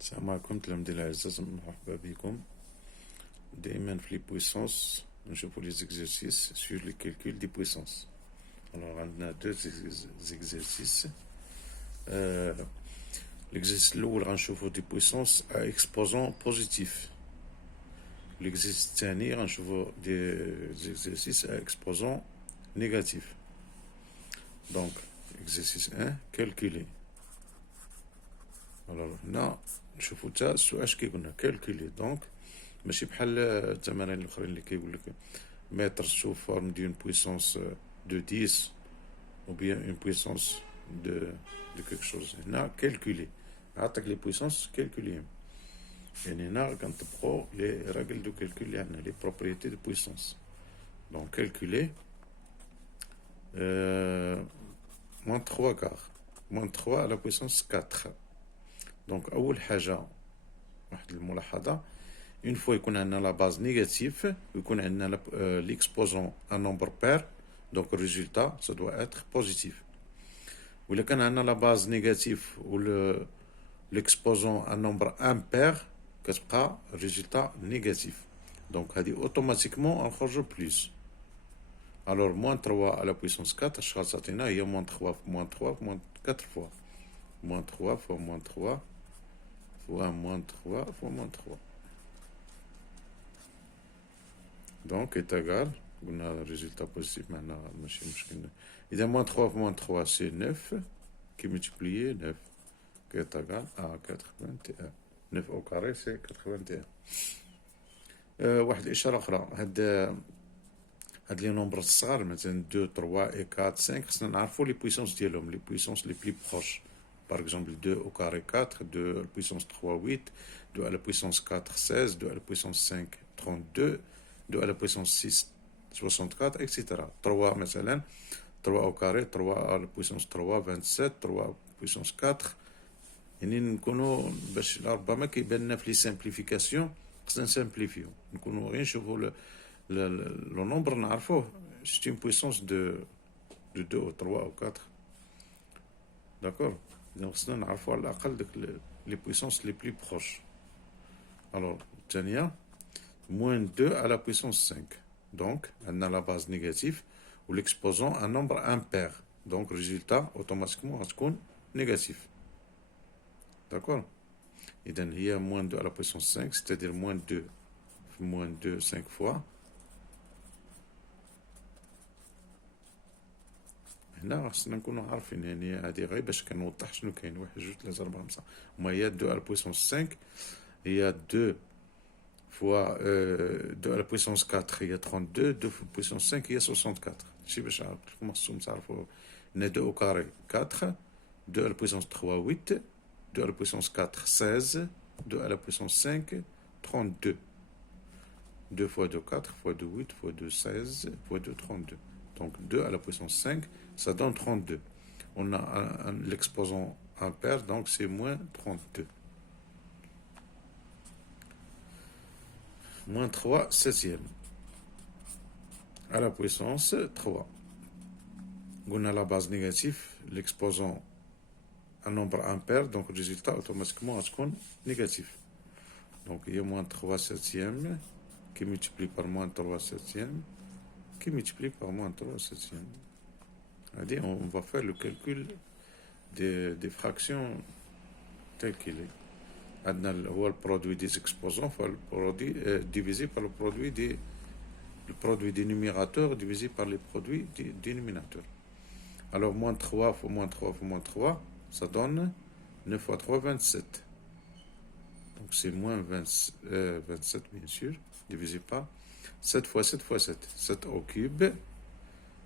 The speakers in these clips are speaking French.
السلام عليكم تلاميذي الأعزاء، مرحبا بكم. دائما في لي بويسونس نشوفو لي زيكزارسيس سور لي كالكول دي بويسونس. الوغ عندنا دو زيكزارسيس. ليكزارسيس الأول غنشوفو دي بويسونس ا اكسبوزون بوزيتيف. ليكزارسيس الثاني غنشوفو دي زيكزارسيس ا اكسبوزون نيجاتيف. دونك اكزارسيس 1 كالكولي. الوغ هنا نشوفو تا السؤال اش كيقولنا كالكولي. دونك ماشي بحال التمارين الاخرين اللي كيقول لك متر سو فورم دون بويسونس دو 10 ou bien une puissance de quelque chose. هنا كالكولي عطاك لي بويسونس كالكوليهم. يعني هنا كنطبقو لي راجل دو كالكول اللي عندنا لي بروبريتي دو بويسونس. دونك كالكولي موان 3 كار موان 3 على بويسونس 4. دونك اول حاجه واحد الملاحظه، اون فوا يكون عندنا لا باز نيجاتيف ويكون عندنا ليكسبوزون ان نومبر بير، دونك الريزولتا سا دوا اتر بوزيتيف. ولا كان عندنا لا باز نيجاتيف و ليكسبوزون ان نومبر امبير كتبقى الريزولتا نيجاتيف. دونك هادي اوتوماتيكمون غنخرجو بلوس. الوغ موان 3 على بويسونس 4 اش غتعطينا؟ هي موان 3 في موان 3 في موان 4 فوا موان 3 فوا موان 3 فوا موان 3 فوا موان 3. دونك est égal، قلنا الريزولتا بوزيتيف معنا ماشي مشكل. إذا موان 3 في موان 3 سي 9 كي ملتيبليي 9 كي est égal à 81. 9 أو كاري سي 81. واحد الإشارة أخرى، هاد لي نومبر الصغار مثلا 2 3 اي 4 5 خصنا نعرفو لي بويسونس ديالهم، لي بويسونس لي بلي بروش. Par exemple 2 au carré 4, 2 à la puissance 3 8, 2 à la puissance 4 16, 2 à la puissance 5 32, 2 à la puissance 6 64, etc. 3 مثلا 3 au carré 3 à la puissance 3 27, 3 à la puissance 4. يعني نكونوا باش ربما كيبان لنا في لي سامبليفيكاسيون خصنا نسامبليفيو، نكونوا غير نشوفوا لو نومبر نعرفوه سيت اون بويسونس دو 2 او 3 او 4. داكور. دونك خصنا نعرفو على الأقل داك لي بويسونس لي بلي بروش. الوغ الثانية موان 2 على بويسونس 5. دونك عندنا لا باز نيجاتيف و ليكسبوزون ان نومبر امبير، دونك الريزولتا اوتوماتيكمون غتكون نيجاتيف. داكور. إذا هي موان 2 على بويسونس 5، ستادير موان 2 في موان 2 5 فوا. هنا خصنا نكونو عارفين، يعني هادي غير باش كنوضح شنو كاين 1 2 3 4 5. هما هي 2 على بويسونس 5 هي 2 فوا 2 على بويسونس 4 هي 32، 2 في بويسونس 5 هي 64. هادشي باش عرفتكم خصكم تعرفو ان 2 او كاري 4، 2 على بويسونس 3 8، 2 على بويسونس 4 16، 2 على بويسونس 5 32. 2 fois 2 4 fois 2 8 fois 2 16 fois 2 32. Donc 2 à la puissance 5, ça donne 32. On a l'exposant impair, donc c'est moins 32. Moins 3 septième à la puissance 3. On a la base négative, l'exposant un nombre impair, donc le résultat automatiquement est négatif. Donc il y a moins 3 septième qui multiplie par moins 3 septième qui multiplie par moins 3 septième. C'est-à-dire, on va faire le calcul des fractions tel qu'il est. Le produit des exposants, le produit divisé par le produit des numérateurs divisé par les produits des dénominateurs. Alors, moins 3 fois moins 3 fois moins 3, ça donne 9 fois 3, 27. Donc, c'est moins 27, bien sûr, divisé par 7 fois 7 fois 7. 7 au cube.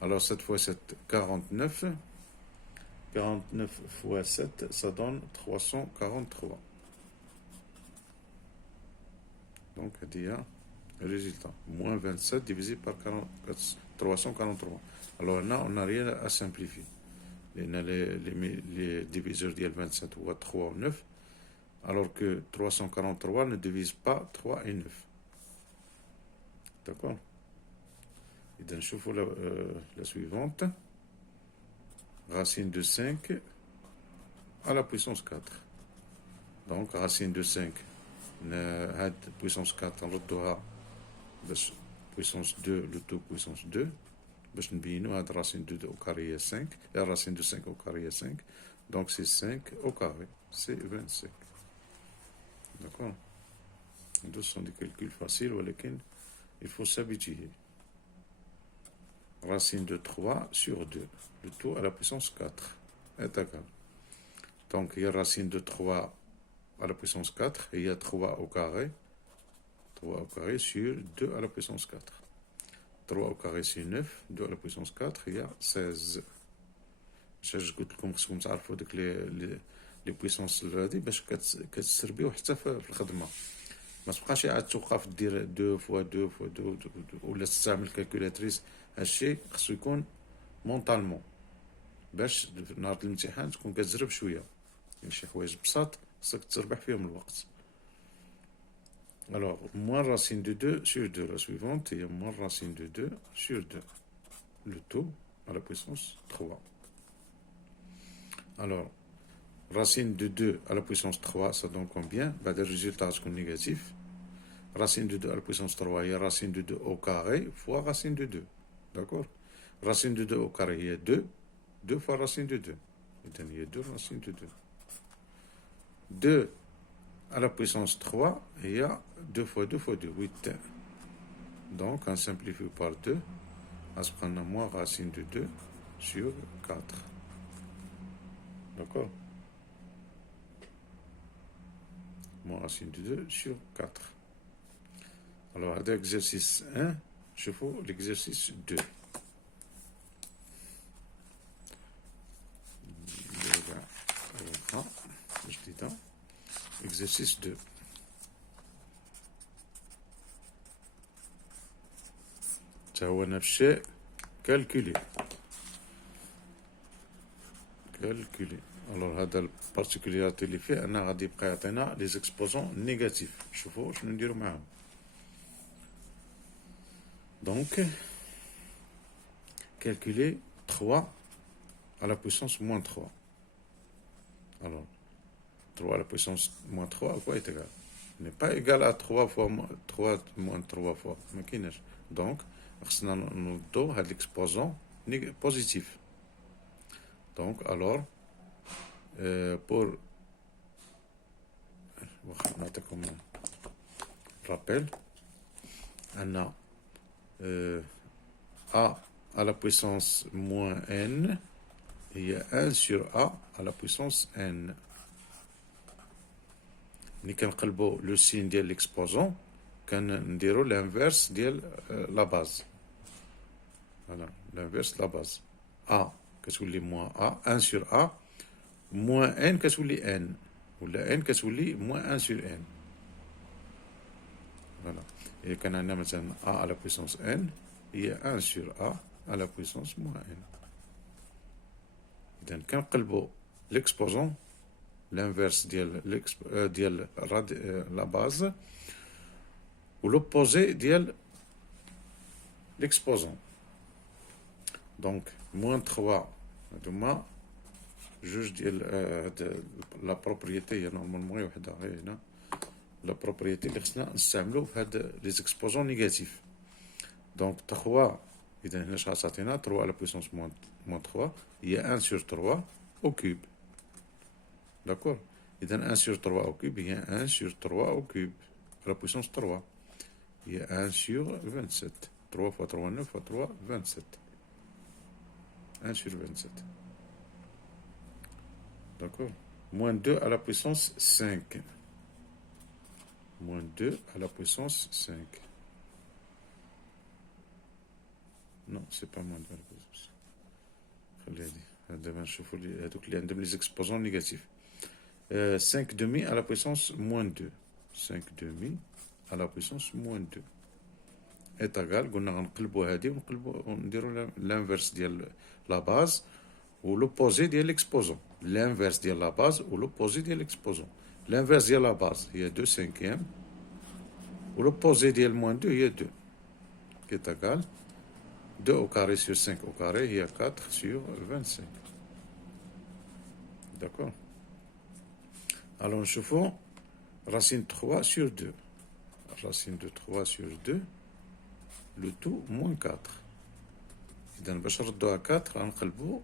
Alors 7 fois 7, 49. 49 fois 7, ça donne 343. Donc, il y a le résultat. Moins 27 divisé par 343. Alors là, on n'a rien à simplifier. Les diviseurs de 27 ou 3 ou 9. Alors que 343 ne divise pas 3 et 9. D'accord. إذا نشوفوا la suivante. Racine de 5 à la puissance 4. Donc, racine de 5, puissance 4, نردوها باش puissance 2, le tout puissance 2. باش نبينو هاد racine de 2 au carré هي 5, et racine de 5 au carré هي 5. Donc, c'est 5 au carré, c'est 25. D'accord? Ce sont des calculs faciles, ولكن il faut s'habituer. Racine de 3 sur 2, le tout à la puissance 4 est égal. Donc, il y a racine de 3 à la puissance 4, et il y a 3 au carré sur 2 à la puissance 4. 3 au carré c'est 9, 2 à la puissance 4, il y a 16. Je قلت لكم خصكم تعرفوا ديك لي بويسونس هادي باش كتسربيو حتى في الخدمه. ما تبقاش عاد توقف دير 2 فوا 2 فوا 2 ولا تستعمل كالكولاتريس. هادشي خصو يكون مونطالمون باش في نهار الامتحان تكون كتزرب شويه. يعني شي حوايج بساط خصك تربح فيهم الوقت. Alors, moins racine de 2 sur 2. La suivante, il y a moins racine de 2 sur 2. Le tout à la puissance 3. Alors, racine de 2 à la puissance 3, ça donne combien? Le résultat est négatif. Racine de 2 à la puissance 3, il y a racine de 2 au carré fois racine de 2. D'accord? Racine de 2 au carré, il y a 2. 2 fois racine de 2. Et donc, il y a 2 racines de 2. 2 à la puissance 3, il y a 2 fois 2 fois 2, 8. Donc, on simplifie par 2, on se prend moins racine de 2 sur 4. D'accord? Moins racine de 2 sur 4. Alors, avec l'exercice 1, je fais l'exercice 2. Je dis dans exercice 2. Ça va نفس calculer. Alors, هذا البارتيكوليريتي اللي فيه أنا غادي يبقى يعطينا لي زيكسبوزون نيجاتيف. شوفوا شنو نديرو معاهم. Donc, calculer 3 à la puissance moins 3. Alors, 3 à la puissance moins 3, à quoi est égal? N'est pas égal à 3 fois 3 moins 3 fois. Donc, on a l'exposant positif. Donc, alors, pour comme rappel, on a a à la puissance moins n, il y a 1 sur a à la puissance n. Ni كنقلبوا le signe ديال l'exposant كنديروا l'inverse ديال la base. Voilà, l'inverse de la base. A كتولي moins a, 1 sur a, moins n كتولي n, ولا n كتولي moins 1 sur n. Voilà. Et quand on a maintenant a à la puissance n, il y a 1 sur a à la puissance moins n. Donc, quand كنقلبوا l'exposant, l'inverse ديال la base, ou l'opposé ديال l'exposant. Donc, moins 3, هادوما جوج ديال la propriété هي normalement وحدة غير هنا. La propriété اللي خصنا نستعملو في هاد les exposants négatifs. Donc, 3, إذا هنا شحال تعطينا 3 à la puissance moins 3, il y a 1 sur 3 au cube. D'accord? Et donc 1 sur 3 au cube, il y a 1 sur 3 au cube, à la puissance 3. Il y a 1 sur 27. 3 fois 3, 9 fois 3, 27. 1 sur 27. D'accord? Moins 2 à la puissance 5. Moins 2 à la puissance 5. Non, c'est pas moins 2 à la puissance 5. Regardez, نشوفوا هذوك اللي عندهم les exposants négatifs. 5 demi à la puissance moins 2. 5 demi à la puissance moins 2 est égal, قلنا غنقلبوا هذه ونديروا l'inverse ديال la base ou l'opposé ديال l'exposant. L'inverse ديال la base ou l'opposé ديال l'exposant. L'inverse ديال la base هي 2 cinquièmes ou l'opposé ديال moins 2 هي 2 qui est égal 2 au carré sur 5 au carré هي 4 sur 25. D'accord? Alors نشوفوا racine 3 sur 2. Racine de 3 sur 2, le tout moins 4. إذا باش نردوها 4 غنقلبوا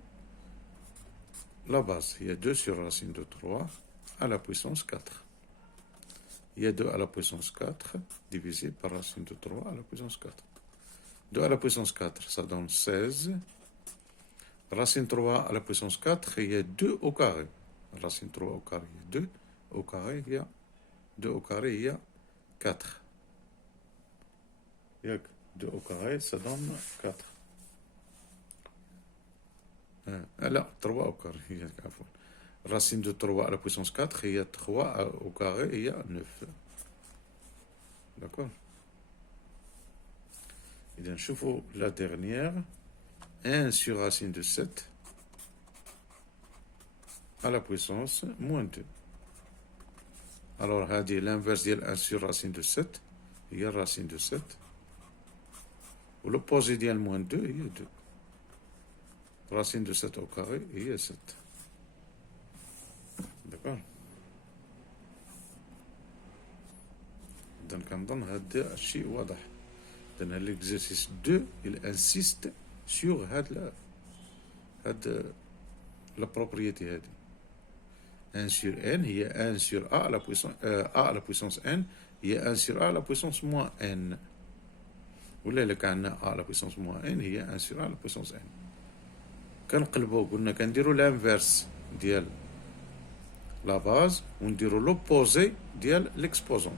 la base. Il y a 2 sur racine de 3 à la puissance 4. Il y a 2 à la puissance 4 divisé par racine de 3 à la puissance 4. 2 à la puissance 4, ça donne 16. Racine 3 à la puissance 4, il y a 2 au carré. Racine 3 au carré, il y a 2 au carré, il y a 2 au carré, il y a 4. Il y a 2 au carré, ça donne 4. Là, 3 au carré, il y a 4. Racine de 3 à la puissance 4, il y a 3 au carré, il y a 9. D'accord? Et bien, je fais la dernière. 1 sur racine de 7 à la puissance moins 2. Alors, l'inverse de 1 sur racine de 7, il y a racine de 7. Ou l'opposé de moins 2, il y a 2. Racine de 7 au carré, il y a 7. D'accord? Donc, on donne هذا الشيء واضح. Dans l'exercice 2, il insiste sur la propriété هذه. 1 sur n, il y a 1 sur a à la puissance n, il y a 1 sur a à la puissance moins n. ولا إلا كان a à la puissance moins n, il y a 1 sur a à la puissance n. كنقلبو قلنا كنديرو l'inverse ديال la base ونديرو l'opposé ديال l'exposant.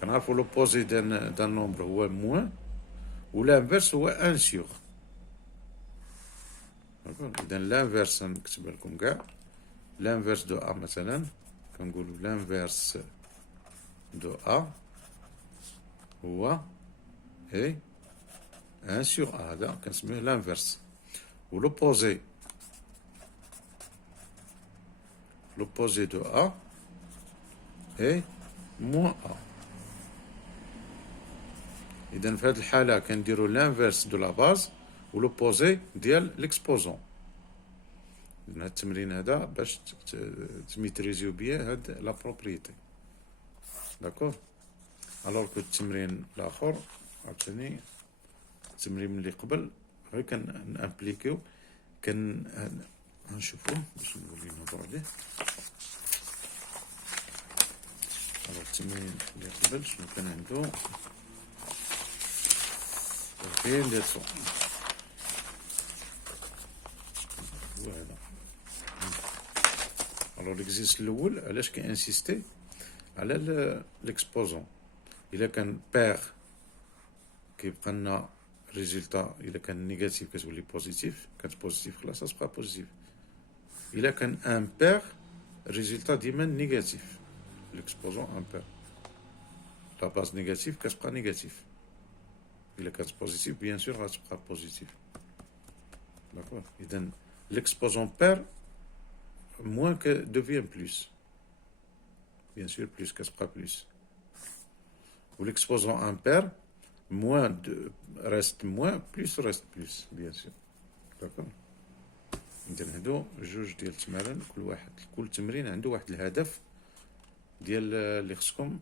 كنعرفو l'opposé d'un nombre هو moins و l'inverse هو 1 sur. إذا l'inverse نكتبها لكم كاع. L'inverse de A مثلا كنقولو l'inverse de A هو est 1 sur A. هذا كنسميه l'inverse. و l'opposé de A est moins A. إذا في هذه الحالة كنديرو l'inverse de la base و l'opposé ديال l'exposant. هذا التمرين هذا باش تميتريزيو بيه هاد لا بروبريتي. داكور. الوغ كو التمرين الاخر عاوتاني التمرين اللي قبل غير كنابليكيو غنشوفوه باش نولي نهضرو عليه. الوغ التمرين اللي قبل شنو كان عندو فين ديتو هو هذا. الوغ ليكزيست الاول علاش كينسيستي على ليكسبوزون. الا كان بير كيبقى لنا ريزولتا، الا كان نيجاتيف كتولي بوزيتيف، كانت بوزيتيف خلاص تبقى بوزيتيف. الا كان ان بير ريزولتا ديما نيجاتيف، ليكسبوزون ان بير، لا باز نيجاتيف كتبقى نيجاتيف. الا كانت بوزيتيف بيان سور غتبقى بوزيتيف. داكور. اذا l'exposant pair moins que devient plus. Bien sûr, plus que sera plus. Ou l'exposant impair, moins reste moins, plus reste plus, bien sûr. D'accord. إذن هادو جوج ديال التمارين، كل تمرين عنده واحد الهدف ديال اللي خصكم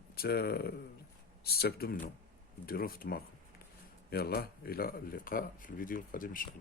تستافدوا منه، ديروه في دماغكم. يلا إلى اللقاء في الفيديو القادم إن شاء الله.